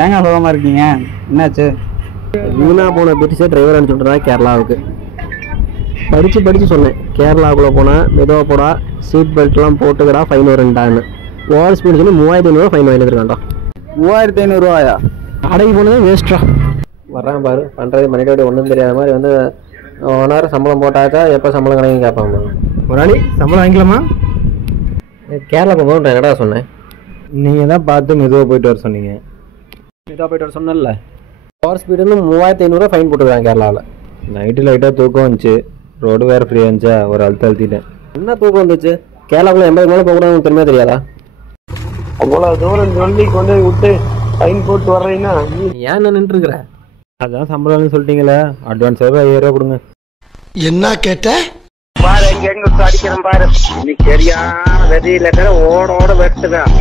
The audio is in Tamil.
ஏங்க சோகமா இருக்கீங்க? என்னாச்சு? வீணா போன பிரிட்ஜை டிரைவர் அனுப்பிச்சுட்றா கேரளாவுக்கு. படித்து சொன்னேன், கேரளாவுக்குள்ளே போனால் மெதுவாக போடா, சீட் பெல்ட்லாம் போட்டுக்கடா, ஃபைன் வருண்டான்னு. ஓவர் ஸ்பீடு சொல்லி 3500 ஃபைன் வாங்கியிருக்காண்டா. 3500 ரூபாயா? அடங்கி போனதே வேஸ்ட்ரா. வர்றான் பாரு, பண்ணுறது மணிக்கடி ஒன்றும் தெரியாத மாதிரி வந்து 1 hour சம்பளம் போட்டாக்கா எப்போ சம்பளம் கிடைக்கும் கேட்பாங்க. ஒரு நாளை சம்பளம் வாங்கிக்கலாமா? கேரளா போகும்போது என்னடா சொன்னேன்? நீங்கள் தான் பார்த்து மெதுவாக போயிட்டு வர சொன்னீங்க. மெதுவாக போயிட்டு வர சொன்னல. ஓவர் ஸ்பீடுன்னு 3500 ஃபைன் போட்டுருக்காங்க கேரளாவில். நைட்டு லைட்டாக தூக்கம் வந்துச்சு, ரோடு வேறு ஃப்ரீயாக இருந்துச்சா, ஒரு அழுத்திட்டேன். என்ன தூக்கம் வந்துச்சு? கேரளாவுக்குள்ள 80 மேலே போகக்கூடாது தெரியுமா தெரியாதா? அவ்வளோ தூரம் சொல்லி கொண்டு விட்டு ஃபைன் போட்டு வர்றீங்கன்னா ஏன் நின்றுருக்குற? அதான் சம்பளம்னு சொல்லிட்டீங்களே, அட்வான்ஸ் 5000 ரூபா கொடுங்க. என்ன கேட்ட? பாரு எங்க அடிக்கிறேன் பாரு. நீ சரியான வெதியில ஓட வெட்டுதான்.